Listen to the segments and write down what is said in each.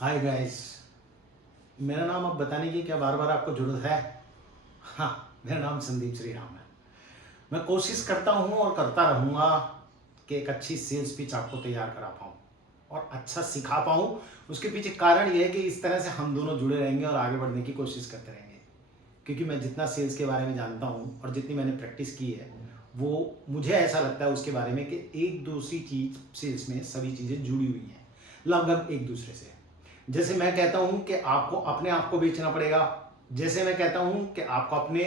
Hi guys. मेरा नाम अब बताने की क्या बार बार आपको जरूरत है? हाँ, मेरा नाम संदीप श्री राम है। मैं कोशिश करता हूँ और करता रहूँगा कि एक अच्छी सेल्स पिच आपको तैयार करा पाऊँ और अच्छा सिखा पाऊँ। उसके पीछे कारण ये है कि इस तरह से हम दोनों जुड़े रहेंगे और आगे बढ़ने की कोशिश करते रहेंगे, क्योंकि मैं जितना सेल्स के बारे में जानता हूँ और जितनी मैंने प्रैक्टिस की है, वो मुझे ऐसा लगता है उसके बारे में कि एक दूसरी चीज़ सेल्स में सभी चीज़ें जुड़ी हुई हैं, लगभग एक दूसरे से। जैसे मैं कहता हूँ कि आपको अपने आप को बेचना पड़ेगा, जैसे मैं कहता हूँ कि आपको अपने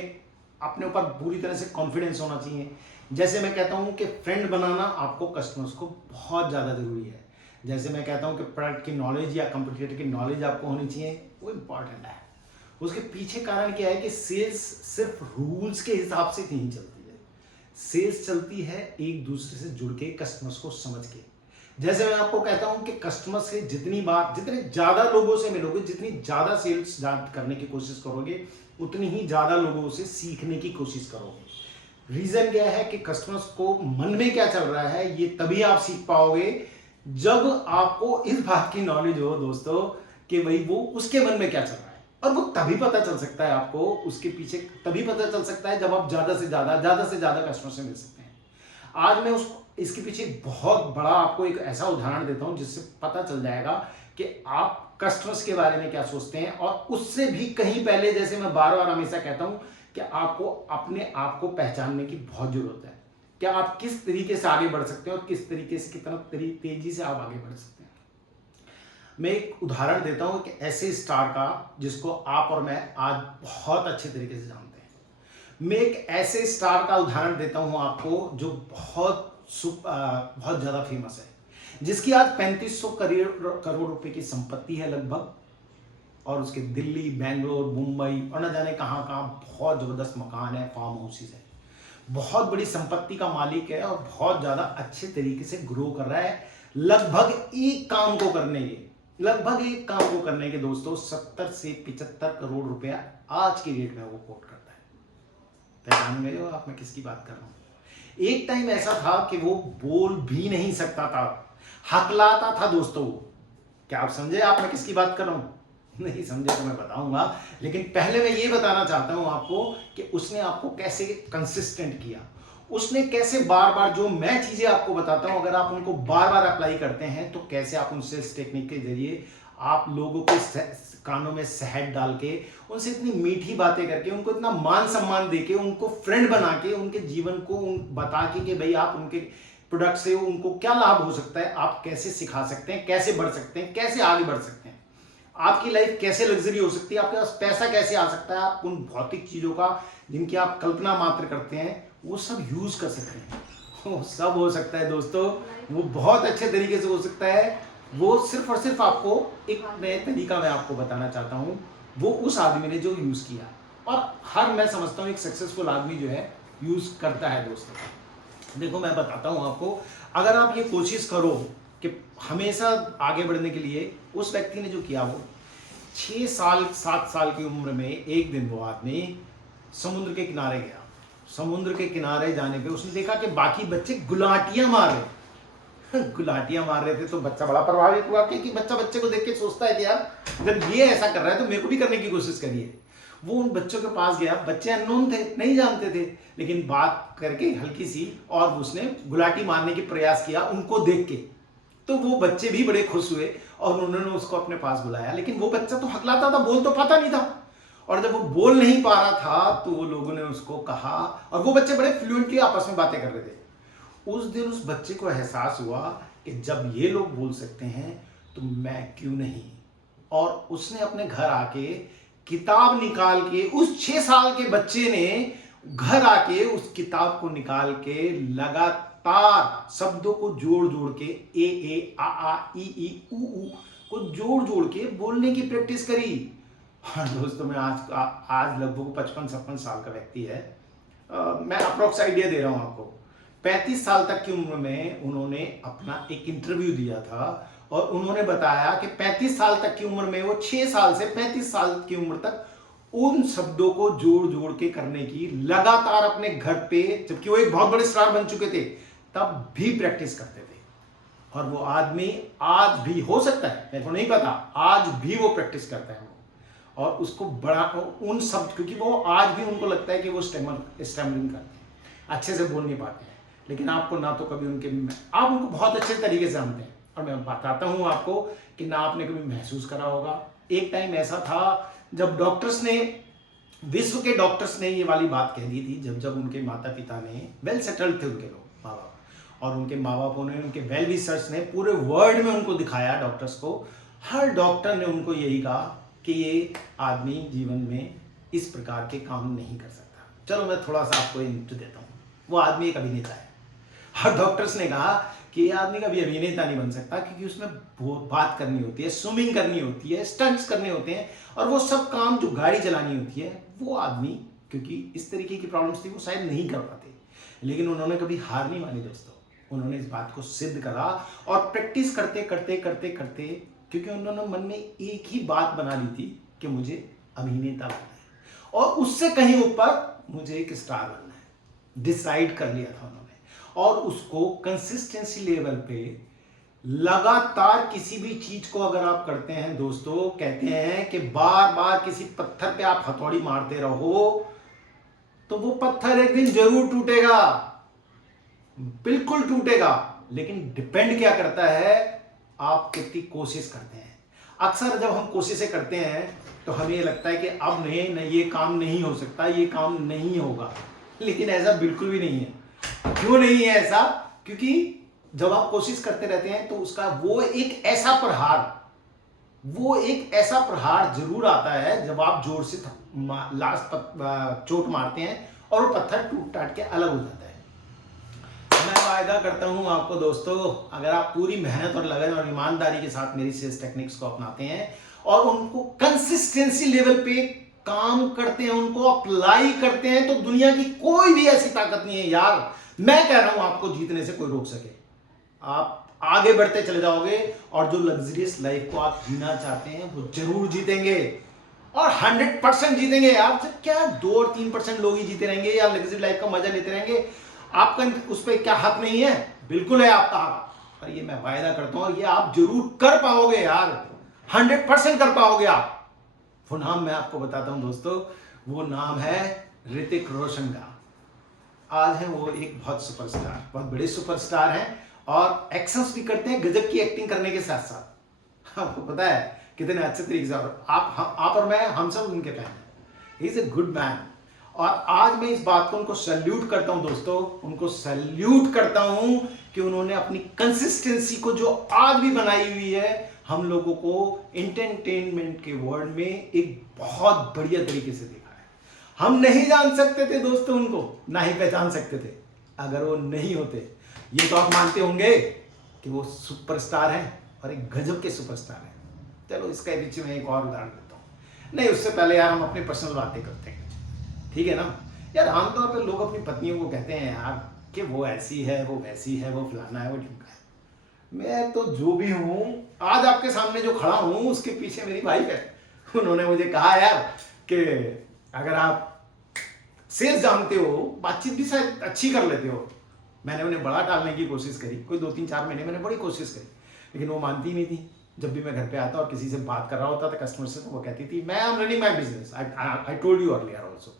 अपने ऊपर पूरी तरह से कॉन्फिडेंस होना चाहिए, जैसे मैं कहता हूँ कि फ्रेंड बनाना आपको कस्टमर्स को बहुत ज़्यादा ज़रूरी है, जैसे मैं कहता हूँ कि प्रोडक्ट की नॉलेज या कंप्यूटर की नॉलेज आपको होनी चाहिए, वो इम्पॉर्टेंट है। उसके पीछे कारण क्या है कि सेल्स सिर्फ रूल्स के हिसाब से नहीं चलती है। सेल्स चलती है एक दूसरे से जुड़ के, कस्टमर्स को समझ के। जैसे मैं आपको कहता हूं कि कस्टमर से जितनी बार, जितने ज्यादा लोगों से मिलोगे, जितनी ज्यादा सेल्स करने की कोशिश करोगे, उतनी ही ज्यादा लोगों से सीखने की कोशिश करोगे। रीजन क्या है कि कस्टमर्स को मन में क्या चल रहा है ये तभी आप सीख पाओगे जब आपको इस बात की नॉलेज हो दोस्तों कि भाई वो उसके मन में क्या चल रहा है। और वो तभी पता चल सकता है आपको, उसके पीछे तभी पता चल सकता है जब आप ज्यादा से ज्यादा कस्टमर से मिल सकते हैं। आज मैं उस इसके पीछे बहुत बड़ा आपको एक ऐसा उदाहरण देता हूं जिससे पता चल जाएगा कि आप कस्टमर्स के बारे में क्या सोचते हैं। और उससे भी कहीं पहले, जैसे मैं बार बार हमेशा कहता हूं कि आपको अपने आप को पहचानने की बहुत जरूरत है। क्या आप किस तरीके से आगे बढ़ सकते हैं और किस तरीके से, कितना तेजी से आप आगे बढ़ सकते हैं। मैं एक उदाहरण देता हूं कि ऐसे स्टार का जिसको आप और मैं आज बहुत अच्छे तरीके से जानते हैं। मैं एक ऐसे स्टार का उदाहरण देता हूं आपको जो बहुत ज्यादा फेमस है, जिसकी आज 3500 करोड़ रुपए की संपत्ति है लगभग, और उसके दिल्ली, बेंगलोर, मुंबई और न जाने कहां कहां बहुत जबरदस्त मकान है, फार्म हाउसेस है। बहुत बड़ी संपत्ति का मालिक है और बहुत ज्यादा अच्छे तरीके से ग्रो कर रहा है। लगभग एक काम को करने के दोस्तों 70 से 75 करोड़ रुपया आज की डेट में वो कोट करता है। पहचान गए हो आप मैं किसकी बात कर रहा हूं? एक टाइम ऐसा था कि वो बोल भी नहीं सकता था, हकलाता था दोस्तों। क्या आप समझे आप मैं किसकी बात कर रहा हूं? नहीं समझे तो मैं बताऊंगा, लेकिन पहले मैं ये बताना चाहता हूं आपको कि उसने आपको कैसे कंसिस्टेंट किया। उसने कैसे बार बार, जो मैं चीजें आपको बताता हूं अगर आप उनको बार बार अप्लाई करते हैं तो कैसे आप उनसे इस टेक्निक के जरिए आप लोगों के कानों में शहद डाल के, उनसे इतनी मीठी बातें करके, उनको इतना मान सम्मान देके, उनको फ्रेंड बना के, उनके जीवन को बता के कि भाई आप उनके प्रोडक्ट से उनको क्या लाभ हो सकता है, आप कैसे सिखा सकते हैं, कैसे बढ़ सकते हैं, कैसे आगे बढ़ सकते हैं, आपकी लाइफ कैसे लग्जरी हो सकती है, आपके पास पैसा कैसे आ सकता है, आप उन भौतिक चीजों का जिनकी आप कल्पना मात्र करते हैं वो सब यूज कर सकते हैं। वो सब हो सकता है दोस्तों, वो बहुत अच्छे तरीके से हो सकता है। वो सिर्फ और सिर्फ आपको एक नए तरीका मैं आपको बताना चाहता हूं, वो उस आदमी ने जो यूज किया, और हर मैं समझता हूं एक सक्सेसफुल आदमी जो है यूज करता है दोस्तों। देखो मैं बताता हूं आपको, अगर आप ये कोशिश करो कि हमेशा आगे बढ़ने के लिए, उस व्यक्ति ने जो किया वो 6 साल 7 साल की उम्र में एक दिन वो आदमी समुद्र के किनारे गया। समुद्र के किनारे जाने पे उसने देखा कि बाकी बच्चे गुलाटियां मार रहे गुलाटियां मार रहे थे, तो बच्चा बड़ा प्रभावित हुआ कि बच्चा बच्चे को देख के सोचता है कि यार जब ये ऐसा कर रहा है तो मेरे को भी करने की कोशिश करिए। वो उन बच्चों के पास गया, बच्चे अननोन थे, नहीं जानते थे, लेकिन बात करके हल्की सी, और उसने गुलाटी मारने की प्रयास किया उनको देख के। तो वो बच्चे भी बड़े खुश हुए और उन्होंने उसको अपने पास बुलाया, लेकिन वो बच्चा तो हकलाता था, बोल तो पाता नहीं था। और जब वो बोल नहीं पा रहा था तो वो लोगों ने उसको कहा, और वो बच्चे बड़े फ्लुएंटली आपस में बातें कर रहे थे। उस दिन उस बच्चे को एहसास हुआ कि जब ये लोग बोल सकते हैं तो मैं क्यों नहीं। और उसने अपने घर आके किताब निकाल के, उस 6 साल के बच्चे ने घर आके उस किताब को निकाल के लगातार शब्दों को जोड़ जोड़ के, ए आ ई ऊ को जोड़ जोड़ के बोलने की प्रैक्टिस करी। हाँ दोस्तों, मैं आज लगभग 55-56 साल का व्यक्ति है। मैं अप्रोक्स आइडिया दे रहा हूं आपको। 35 साल तक की उम्र में उन्होंने अपना एक इंटरव्यू दिया था और उन्होंने बताया कि 35 साल तक की उम्र में वो 6 साल से 35 साल की उम्र तक उन शब्दों को जोड़ जोड़ के करने की लगातार अपने घर पे, जबकि वो एक बहुत बड़े स्टार बन चुके थे, तब भी प्रैक्टिस करते थे। और वो आदमी आज भी, हो सकता है, मेरे को नहीं पता, आज भी वो प्रैक्टिस करता है वो, और उसको बड़ा उन सब, क्योंकि वो आज भी उनको लगता है कि वो स्टैमरिंग करते हैं, अच्छे से बोल नहीं पाते हैं, लेकिन आपको ना तो कभी आप उनको बहुत अच्छे तरीके से जानते हैं, और मैं बताता हूँ आपको कि ना आपने कभी महसूस करा होगा। एक टाइम ऐसा था जब विश्व के डॉक्टर्स ने ये वाली बात कह दी थी, जब उनके माता पिता ने, वेल सेटल्ड थे उनके लोग, माँ बाप, और उनके माँ बापों ने, उनके वेल विशर्स ने पूरे वर्ल्ड में उनको दिखाया, डॉक्टर्स को, हर डॉक्टर ने उनको यही कहा कि ये आदमी जीवन में इस प्रकार के काम नहीं कर सकता। चलो मैं थोड़ा सा आपको हिंट देता हूँ, वो आदमी एक अभिनेता है। हर डॉक्टर्स ने कहा कि ये आदमी कभी अभिनेता नहीं बन सकता, क्योंकि उसमें बात करनी होती है, स्विमिंग करनी होती है, स्टंट्स करने होते हैं, और वो सब काम जो गाड़ी चलानी होती है, वो आदमी, क्योंकि इस तरीके की प्रॉब्लम्स थी, वो शायद नहीं कर पाते। लेकिन उन्होंने कभी हार नहीं मानी दोस्तों, उन्होंने इस बात को सिद्ध करा, और प्रैक्टिस करते करते करते करते, क्योंकि उन्होंने मन में एक ही बात बना ली थी कि मुझे अभिनेता बनना है, और उससे कहीं ऊपर मुझे एक स्टार बनना है, डिसाइड कर लिया था उन्होंने। और उसको कंसिस्टेंसी लेवल पे लगातार किसी भी चीज को अगर आप करते हैं दोस्तों, कहते हैं कि बार बार किसी पत्थर पे आप हथौड़ी मारते रहो तो वो पत्थर एक दिन जरूर टूटेगा, बिल्कुल टूटेगा। लेकिन डिपेंड क्या करता है, आप कितनी कोशिश करते हैं। अक्सर जब हम कोशिशें करते हैं तो हमें लगता है कि अब नहीं, ये काम नहीं हो सकता, ये काम नहीं होगा, लेकिन ऐसा बिल्कुल भी नहीं है। क्यों नहीं है ऐसा? क्योंकि जब आप कोशिश करते रहते हैं तो उसका वो एक ऐसा प्रहार जरूर आता है जब आप जोर से लास्ट चोट मारते हैं और वो पत्थर टूट टाट के अलग हो जाता है। मैं वायदा करता हूं आपको दोस्तों, अगर आप पूरी मेहनत और लगन और ईमानदारी के साथ मेरी सेल्स टेक्निक्स को अपनाते हैं और उनको कंसिस्टेंसी लेवल पे काम करते हैं, उनको अप्लाई करते हैं, तो दुनिया की कोई भी ऐसी ताकत नहीं है यार, मैं कह रहा हूं, आपको जीतने से कोई रोक सके। आप आगे बढ़ते चले जाओगे और जो लग्जरियस लाइफ को आप जीना चाहते हैं वो जरूर जीतेंगे, और 100% जीतेंगे यार। क्या 2 और 3% लोग ही जीते रहेंगे या लग्जरी लाइफ का मजा लेते रहेंगे? आपका उस पर क्या हक नहीं है? बिल्कुल है आपका हक, पर ये मैं वायदा करता हूं ये आप जरूर कर पाओगे यार, 100% कर पाओगे आप। वो नाम मैं आपको बताता हूं दोस्तों, वो नाम है ऋतिक रोशन का। आज है वो एक बहुत सुपरस्टार, बहुत बड़े सुपरस्टार हैं, और एक्शंस भी करते हैं, गजब की एक्टिंग करने के साथ साथ। आपको पता है कितने अच्छे तरीके से, और आप और मैं, हम सब उनके फैन हैं। He is a good man, और आज मैं इस बात को उनको सैल्यूट करता हूं दोस्तों, उनको सैल्यूट करता हूं कि उन्होंने अपनी कंसिस्टेंसी को जो आज भी बनाई हुई है, हम लोगों को एंटरटेनमेंट के वर्ल्ड में एक बहुत बढ़िया तरीके से देखा है। हम नहीं जान सकते थे दोस्तों उनको, ना ही पहचान सकते थे अगर वो नहीं होते। ये तो आप मानते होंगे कि वो सुपरस्टार हैं, और एक गजब के सुपरस्टार हैं। चलो इसके पीछे मैं एक और उदाहरण देता हूँ। नहीं, उससे पहले यार हम अपनी पर्सनल बातें करते हैं, ठीक है ना यार। आमतौर पर लोग अपनी पत्नियों को कहते हैं यार कि वो ऐसी है, वो वैसी है, वो फलाना है, वो ढिमका है। मैं तो जो भी हूँ, आज आपके सामने जो खड़ा हूँ उसके पीछे मेरी वाइफ है। उन्होंने मुझे कहा यार कि अगर आप सेल्स जानते हो, बातचीत भी शायद अच्छी कर लेते हो। मैंने उन्हें बड़ा टालने की कोशिश करी, कोई 2-3-4 महीने मैंने बड़ी कोशिश करी, लेकिन वो मानती नहीं थी। जब भी मैं घर पे आता और किसी से बात कर रहा होता था कस्टमर से, तो वो कहती थी मैं am running my business, I told you earlier also.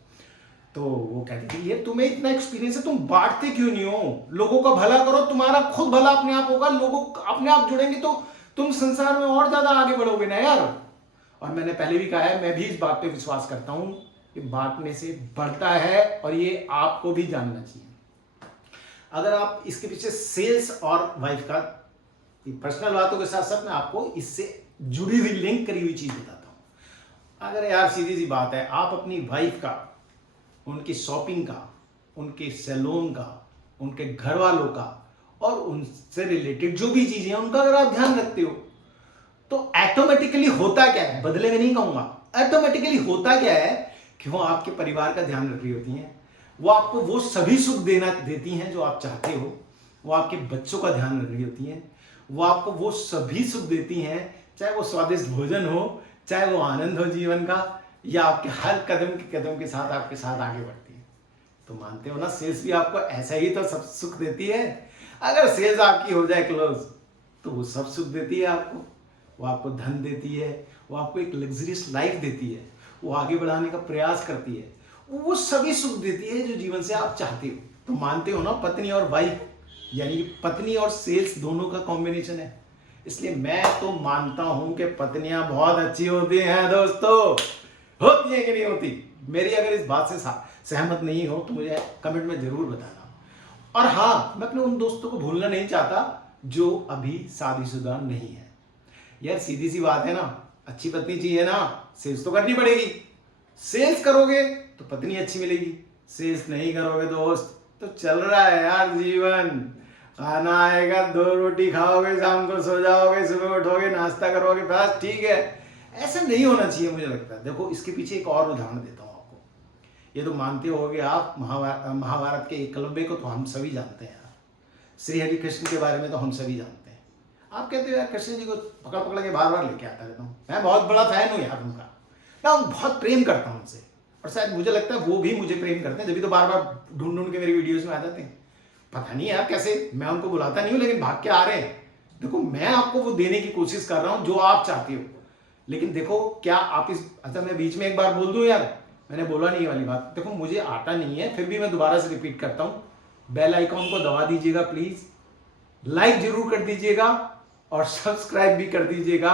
तो वो कहती थी ये तुम्हें इतना एक्सपीरियंस है, तुम बांटते क्यों नहीं हो? लोगों का भला करो, तुम्हारा खुद भला अपने आप होगा, लोग अपने आप जुड़ेंगे तो तुम संसार में और ज्यादा आगे बढ़ोगे ना यार। और मैंने पहले भी कहा है, मैं भी इस बात पे विश्वास करता हूं कि बांटने से बढ़ता है, और ये आपको भी जानना चाहिए। अगर आप इसके पीछे सेल्स और वाइफ का, पर्सनल बातों के साथ साथ मैं आपको इससे जुड़ी हुई, लिंक करी हुई चीज बताता हूं। अगर यार सीधी सी बात है, आप अपनी वाइफ का, उनकी शॉपिंग का, उनके सैलून का, उनके घर वालों का, और उनसे रिलेटेड जो भी चीजें हैं उनका अगर आप ध्यान रखते हो, तो ऑटोमेटिकली होता क्या है, बदले में नहीं कहूंगा, ऑटोमेटिकली होता क्या है कि वो आपके परिवार का ध्यान रख रही होती हैं, वो आपको वो सभी सुख देती हैं जो आप चाहते हो, वो आपके बच्चों का ध्यान रख रही होती हैं, वो आपको वो सभी सुख देती हैं, चाहे वो स्वादिष्ट भोजन हो, चाहे वो आनंद हो जीवन का, या आपके हर कदम के साथ आपके साथ आगे बढ़ती है। तो मानते हो ना, सेल्स भी आपको ऐसा ही तो सब सुख देती है। अगर सेल्स आपकी हो जाए क्लोज, तो वो सब सुख देती है आपको, वो आपको धन देती है, वो आपको एक लग्जरियस लाइफ देती है, वो आगे बढ़ाने का प्रयास करती है, वो सभी सुख देती है जो जीवन से आप चाहते हो। तो मानते हो ना, पत्नी और वाइफ यानी कि पत्नी और सेल्स दोनों का कॉम्बिनेशन है। इसलिए मैं तो मानता हूं कि पत्नियां बहुत अच्छी होती हैं दोस्तों। होती है कि नहीं होती? मेरी अगर इस बात से सहमत नहीं हो तो मुझे कमेंट में जरूर बताना। और हाँ, मैं अपने उन दोस्तों को भूलना नहीं चाहता जो अभी शादीशुदा नहीं है। यार सीधी सी बात है ना, अच्छी पत्नी चाहिए ना, सेल्स तो करनी पड़ेगी। सेल्स करोगे तो पत्नी अच्छी मिलेगी, सेल्स नहीं करोगे दोस्त तो चल रहा है यार जीवन। खाना आएगा, 2 रोटी खाओगे, शाम को सो जाओगे, सुबह उठोगे, नाश्ता करोगे, बस ठीक है। ऐसा नहीं होना चाहिए मुझे लगता है। देखो इसके पीछे एक और उदाहरण देता हूँ आपको। ये तो मानते होगे आप, महाभारत के एकलव्य को तो हम सभी जानते हैं। श्री हरि कृष्ण के बारे में तो हम सभी जानते हैं। आप कहते हो यार कृष्ण जी को पकड़ पकड़ के बार बार लेके आता रहता हूँ। मैं बहुत बड़ा फैन हूँ यार उनका, मैं बहुत प्रेम करता हूँ उनसे, और शायद मुझे लगता है वो भी मुझे प्रेम करते हैं, जब भी तो बार बार ढूंढ ढूंढ के मेरी वीडियोस में आ जाते हैं। पता नहीं यार कैसे, मैं उनको बुलाता नहीं हूँ लेकिन भाग के आ रहे हैं। देखो मैं आपको वो देने की कोशिश कर रहा हूँ जो आप चाहते हो, लेकिन देखो क्या आप इस, अच्छा मैं बीच में एक बार बोल दूं यार, मैंने बोला नहीं वाली बात। देखो मुझे आता नहीं है, फिर भी मैं दोबारा से रिपीट करता हूँ, बेल आइकॉन को दबा दीजिएगा प्लीज, लाइक जरूर कर दीजिएगा और सब्सक्राइब भी कर दीजिएगा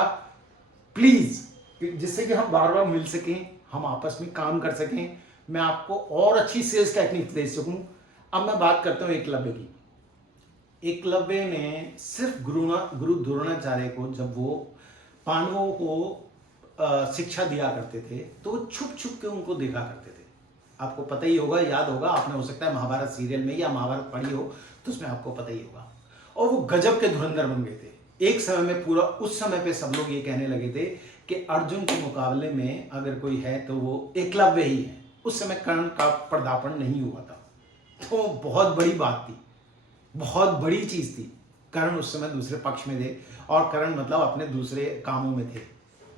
प्लीज, जिससे कि हम बार बार मिल सकें, हम आपस में काम कर सकें, मैं आपको और अच्छी सेल्स टेक्निक दे सकूं। अब मैं बात करता हूं एकलव्य की। एकलव्य ने सिर्फ गुरु द्रोणाचार्य को, जब वो पांडवों को शिक्षा दिया करते थे तो वो छुप छुप के उनको देखा करते थे। आपको पता ही होगा, याद होगा, आपने हो सकता है महाभारत सीरियल में या महाभारत पढ़ी हो तो उसमें आपको पता ही होगा। और वो गजब के धुरंधर बन गए थे। एक समय में पूरा, उस समय पे सब लोग ये कहने लगे थे कि अर्जुन के मुकाबले में अगर कोई है तो वो एकलव्य ही है। उस समय कर्ण का पर्दापण नहीं हुआ था, तो बहुत बड़ी बात थी, बहुत बड़ी चीज थी। कर्ण उस समय दूसरे पक्ष में थे, और कर्ण मतलब अपने दूसरे कामों में थे,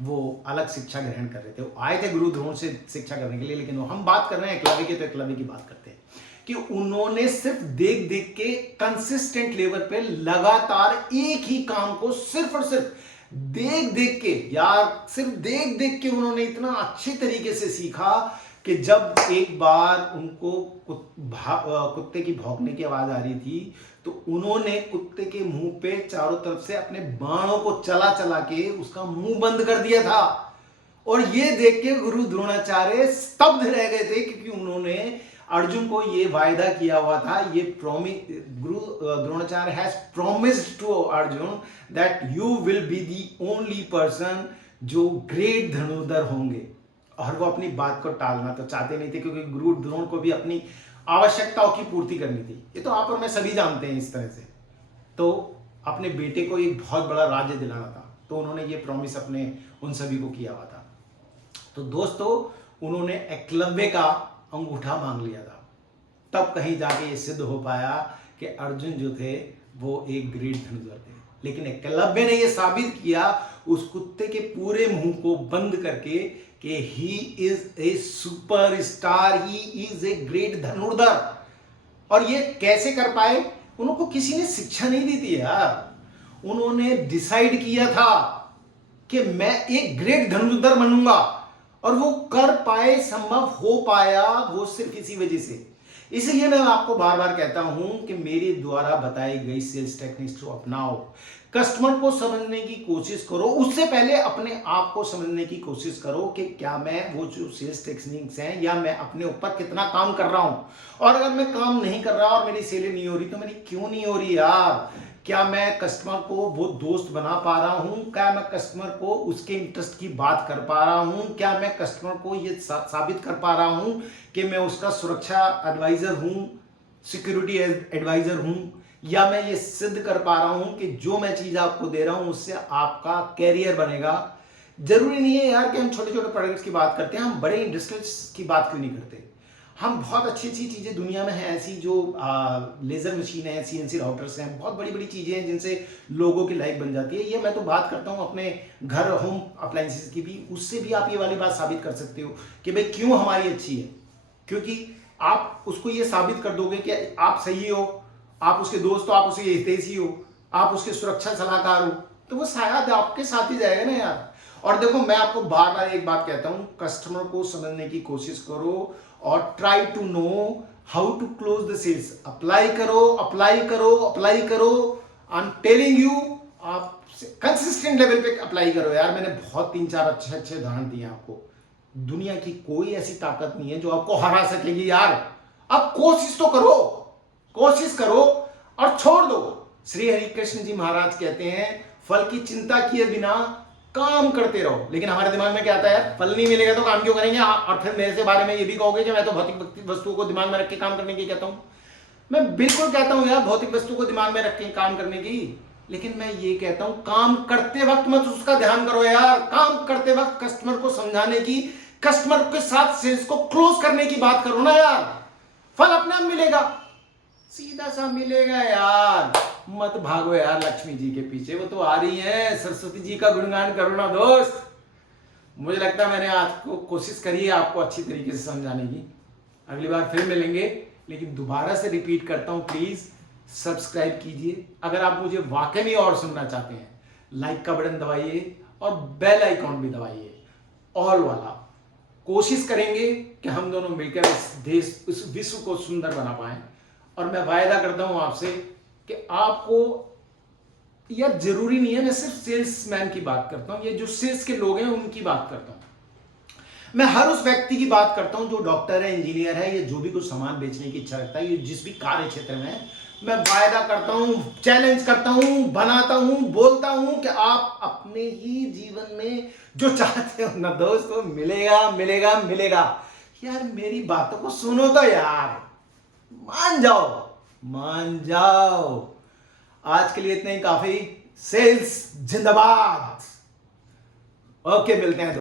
वो अलग शिक्षा ग्रहण कर रहे थे। वो आए थे गुरु द्रोण से शिक्षा करने के लिए, लेकिन वो, हम बात कर रहे हैं एकलव्य की, तो एकलव्य की बात करते हैं कि उन्होंने सिर्फ देख देख के कंसिस्टेंट लेवल पे लगातार एक ही काम को सिर्फ और सिर्फ देख देख के, यार सिर्फ देख देख के उन्होंने इतना अच्छे तरीके से सीखा कि जब एक बार उनको कुत्ते की भौंकने की आवाज आ रही थी तो उन्होंने कुत्ते के मुंह पे चारों तरफ से अपने बाणों को चला चला के उसका मुंह बंद कर दिया था। और ये देख के गुरु द्रोणाचार्य स्तब्ध रह गए थे, क्योंकि उन्होंने अर्जुन को ये वायदा किया हुआ था, ये Guru Dronacharya has promised to Arjun that you will be the only person जो ग्रेट धनुर्धर होंगे। और वो अपनी बात को टालना तो चाहते नहीं थे, क्योंकि गुरु द्रोण को भी अपनी आवश्यकताओं की पूर्ति करनी थी। ये तो आप और मैं सभी जानते हैं इस तरह से। तो अपने बेटे को एक बहुत बड़ा राज्य दिलाना था, तो उन्होंने ये प्रॉमिस अपने उन सभी को किया हुआ था। तो दोस्तों उन्होंने एकलव्य का अंगूठा मांग लिया था, तब कहीं जाके ये सिद्ध हो पाया कि अर्जुन जो थे वो एक ग्रेट धनुर्धर थे। लेकिन एकलव्य ने ये साबित किया उस कुत्ते के पूरे मुंह को बंद करके कि he is a super star, he is a great धनुर्धर। और ये कैसे कर पाए? उनको किसी ने शिक्षा नहीं दी थी यार, उन्होंने डिसाइड किया था कि मैं एक ग्रेट धनुर्धर बनूंगा, और वो कर पाए, संभव हो पाया वो सिर्फ इसी वजह से। इसलिए मैं आपको बार बार कहता हूं कि मेरे द्वारा बताई गई सेल्स टेक्निक्स को अपनाओ, कस्टमर को समझने की कोशिश करो, उससे पहले अपने आप को समझने की कोशिश करो कि क्या मैं वो जो सेल्स टेक्निक्स हैं या मैं अपने ऊपर कितना काम कर रहा हूं, और अगर मैं काम नहीं कर रहा और मेरी सेल नहीं हो रही तो मेरी क्यों नहीं हो रही यार? क्या मैं कस्टमर को वो दोस्त बना पा रहा हूं? क्या मैं कस्टमर को उसके इंटरेस्ट की बात कर पा रहा हूं? क्या मैं कस्टमर को ये साबित कर पा रहा हूं कि मैं उसका सुरक्षा एडवाइजर हूं, सिक्योरिटी एडवाइजर हूं? या मैं ये सिद्ध कर पा रहा हूं कि जो मैं चीज आपको दे रहा हूं उससे आपका कैरियर बनेगा? जरूरी नहीं है यार कि हम छोटे छोटे प्रोडक्ट्स की बात करते हैं, हम बड़े इंडस्ट्रीज की बात क्यों नहीं करते? हम बहुत अच्छी अच्छी चीज़ें दुनिया में हैं ऐसी, जो लेज़र मशीन है, CNC राउटर्स हैं, बहुत बड़ी बड़ी चीज़ें हैं जिनसे लोगों की लाइफ बन जाती है। ये मैं तो बात करता हूँ अपने घर होम अप्लायंसेस की भी, उससे भी आप ये वाली बात साबित कर सकते हो कि भाई क्यों हमारी अच्छी है, क्योंकि आप उसको ये साबित कर दोगे कि आप सही हो, आप उसके दोस्त हो, आप उसके हितैषी हो, आप उसके सुरक्षा सलाहकार हो, तो वो शायद आपके साथ ही जाएगा ना यार। और देखो, मैं आपको बार बार एक बात कहता हूं, कस्टमर को समझने की कोशिश करो और try to know how to close the sales. Apply करो, अप्लाई करो, अप्लाई करो। आई एम टेलिंग यू, आप कंसिस्टेंट लेवल पे अप्लाई करो यार। मैंने बहुत 3-4 अच्छे अच्छे उदाहरण दिए आपको। दुनिया की कोई ऐसी ताकत नहीं है जो आपको हरा सकेगी यार। आप कोशिश तो करो, कोशिश करो और छोड़ दो। श्री हरिकृष्ण जी महाराज कहते हैं, फल की चिंता किए बिना काम करते रहो। लेकिन हमारे दिमाग में क्या आता है यार, फल नहीं मिलेगा तो काम क्यों करेंगे। और फिर मेरे से बारे में ये भी कहोगे कि मैं तो भौतिक वस्तुओं को दिमाग में रख के काम करने की कहता हूं। मैं बिल्कुल कहता हूं यार, भौतिक वस्तु को दिमाग में रख के काम करने की। लेकिन मैं ये कहता हूं, काम करते वक्त मत उसका ध्यान करो यार। काम करते वक्त कस्टमर को समझाने की, कस्टमर के साथ सेल्स को क्लोज करने की बात करो ना यार। फल अपने आप मिलेगा, सीधा सा मिलेगा यार। मत भागो यार लक्ष्मी जी के पीछे, वो तो आ रही है। सरस्वती जी का गुणगान करो ना दोस्त। मुझे लगता है मैंने आपको कोशिश करी है आपको अच्छी तरीके से समझाने की। अगली बार फिर मिलेंगे, लेकिन दोबारा से रिपीट करता हूं, प्लीज सब्सक्राइब कीजिए। अगर आप मुझे वाकई में और सुनना चाहते हैं, लाइक का बटन दबाइए और बेल आइकॉन भी दबाइए, ऑल वाला। कोशिश करेंगे कि हम दोनों मिलकर इस देश, इस विश्व को सुंदर बना पाएं। और मैं वायदा करता हूं आपसे कि आपको, यार जरूरी नहीं है मैं सिर्फ सेल्समैन की बात करता हूं, ये जो सेल्स के लोग हैं उनकी बात करता हूं। मैं हर उस व्यक्ति की बात करता हूं जो डॉक्टर है, इंजीनियर है, या जो भी कुछ सामान बेचने की इच्छा रखता है, ये जिस भी कार्य क्षेत्र में है। मैं वायदा करता हूं, चैलेंज करता हूं, बनाता हूं, बोलता हूं कि आप अपने ही जीवन में जो चाहते हो ना दोस्त, वो मिलेगा, मिलेगा, मिलेगा। यार मेरी बातों को सुनो तो यार, मान जाओ, मान जाओ। आज के लिए इतना ही काफी। सेल्स जिंदाबाद। ओके, मिलते हैं।